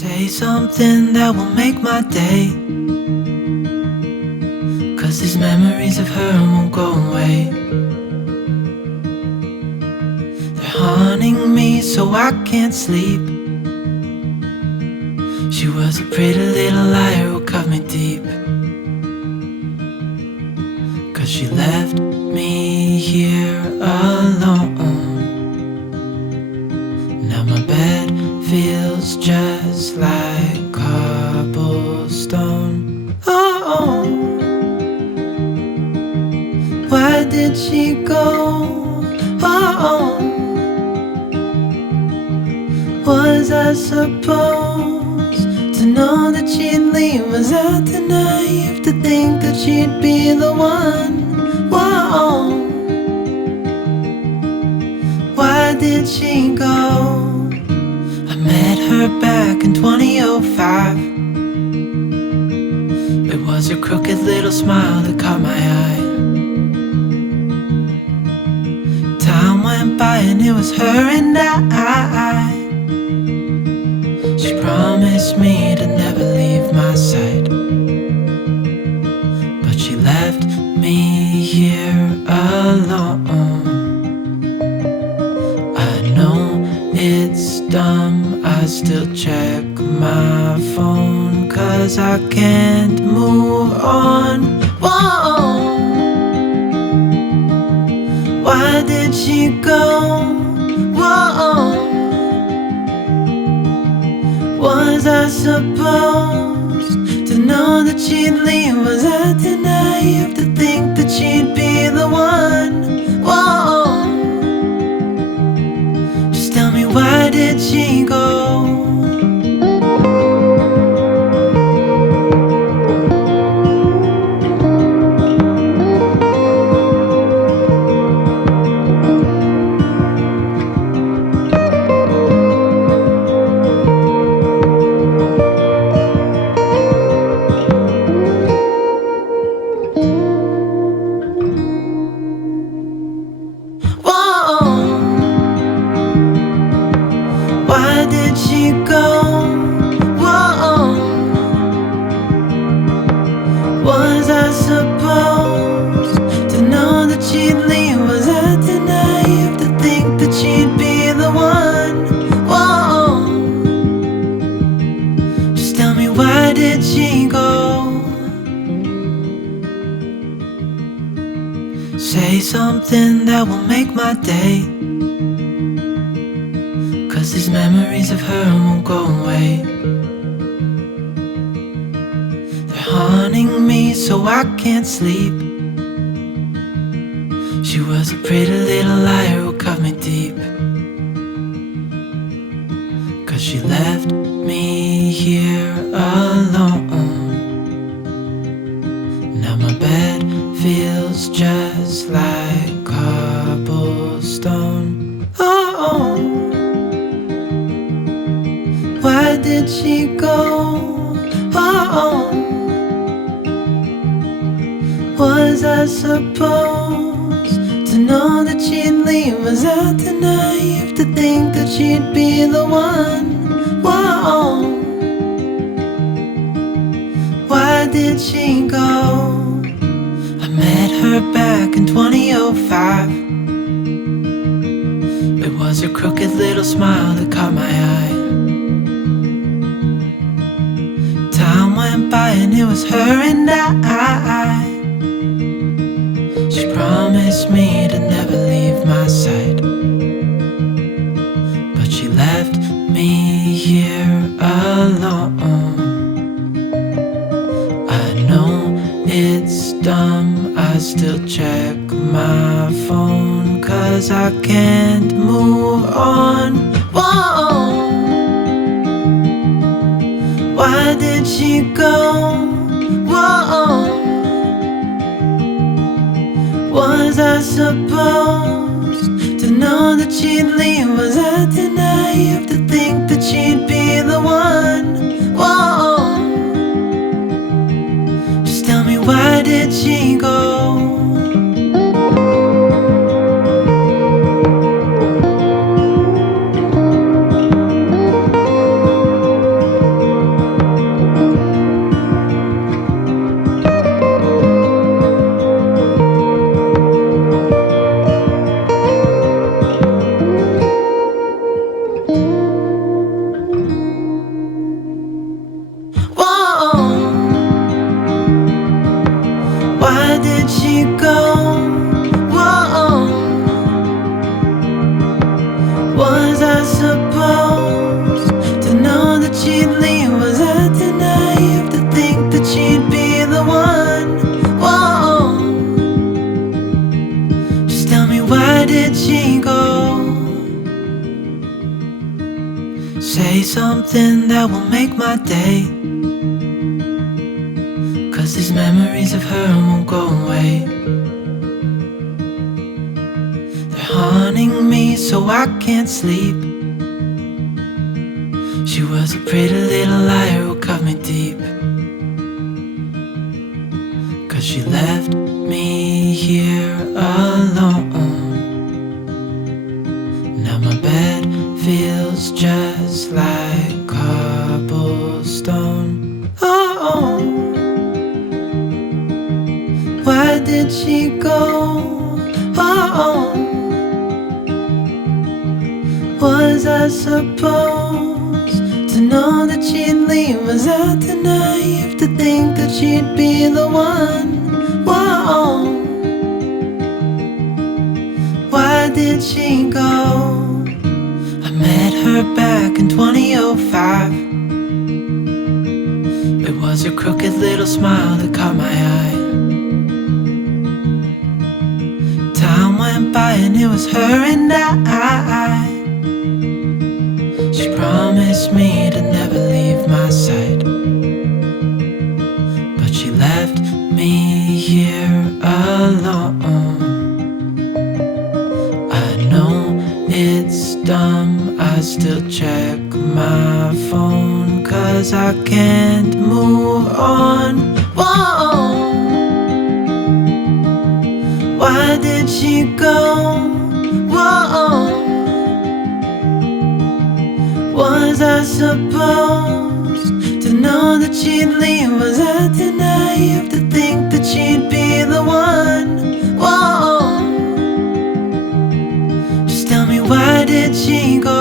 Say something that will make my day, 'cause these memories of her won't go away. They're haunting me so I can't sleep. She was a pretty little liar who cut me deep, 'cause she left me here alone. Now my bed feels just like cobblestone. Oh, why did she go? Oh, was I supposed to know that she'd leave? Was I too naive to think that she'd be the one? Whoa, why did she go? I met her back in 2005. It was her crooked little smile that caught my eye. Time went by and it was her and I. She promised me to never leave my side, but she left me here alone. I know it's dumb, I still check my phone, 'cause I can't move on. Whoa, why did she go? Whoa, was I supposed to know that she'd leave? Was I too naive to think that she'd be the one? Whoa, just tell me, why did she go? Why did she go? Whoa, was I supposed to know that she'd leave? Was I too naive to think that she'd be the one? Whoa, just tell me, why did she go? Say something that will make my day, 'cause these memories of her won't go away. They're haunting me so I can't sleep. She was a pretty little liar who cut me deep, 'cause she left me here alone. Now my bed feels just like cobblestone. Oh, why did she go? Oh, was I supposed to know that she'd leave? Was I too naive to think that she'd be the one? Whoa, why did she go? I met her back in 2005. It was her crooked little smile that caught my eye. Time went by and it was her and I. She promised me to never leave my side, but she left me here alone. I know it's dumb, I still check my phone, 'cause I can't move on. Whoa, why did she go? Whoa, was I supposed to know that she'd leave? Was I too naive to think that she'd be the one? Whoa, just tell me, why did she go? she go? Whoa. Was I supposed to know that she'd leave? Was I too naive to think that she'd be the one? Whoa. Just tell me, why did she go? Say something that will make my day, 'cause these memories of her won't go away. They're haunting me so I can't sleep. She was a pretty little liar who cut me deep, 'cause she left me here alone. Now my bed feels just like cobblestone. Oh, why did she go? Oh, was I supposed to know that she'd leave? Was I too naive to think that she'd be the one? Whoa, why did she go? I met her back in 2005. It was her crooked little smile that caught my eye. Time went by and it was her and I. She promised me to never leave my side, but she left me here alone. I know it's dumb, I still check my phone, 'cause I can't move on. Whoa, why did she go? Whoa, was I supposed to know that she'd leave? Was I too naive to think that she'd be the one? Whoa, just tell me, why did she go?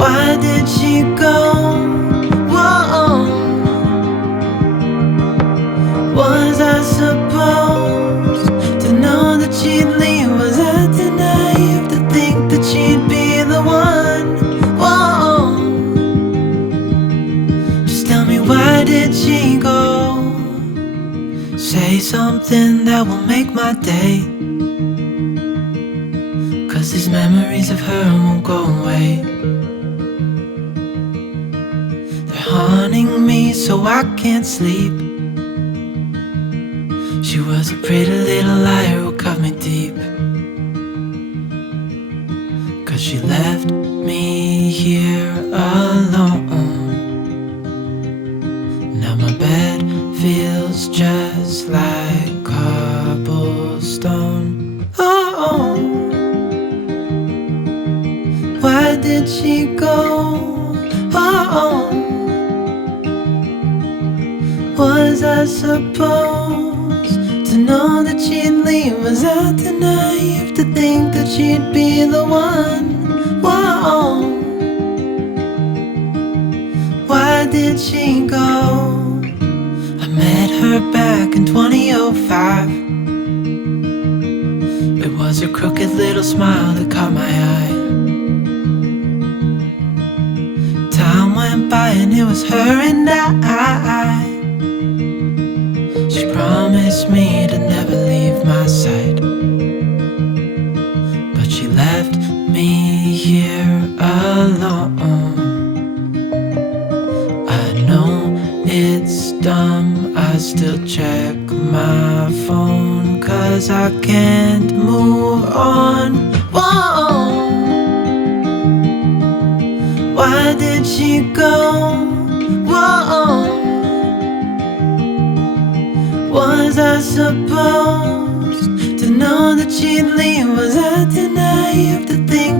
Why did she go? Whoa, was I supposed to know that she'd leave? Was I too naive to think that she'd be the one? Whoa, just tell me, why did she go? Say something that will make my day, 'cause these memories of her won't go away. Haunting me so I can't sleep. She was a pretty little liar who cut me deep, 'cause she left me here alone. Now my bed feels just like cobblestone. Oh, why did she go? Oh, was I supposed to know that she'd leave? Was I too naive to think that she'd be the one? Whoa, why did she go? I met her back in 2005. It was her crooked little smile that caught my eye. Time went by and it was her and I. She promised me to never leave my side, but she left me here alone. I know it's dumb, I still check my phone, 'cause I can't move on. Whoa, why did she go? Whoa, was I supposed to know that she'd leave? Was I too naive to think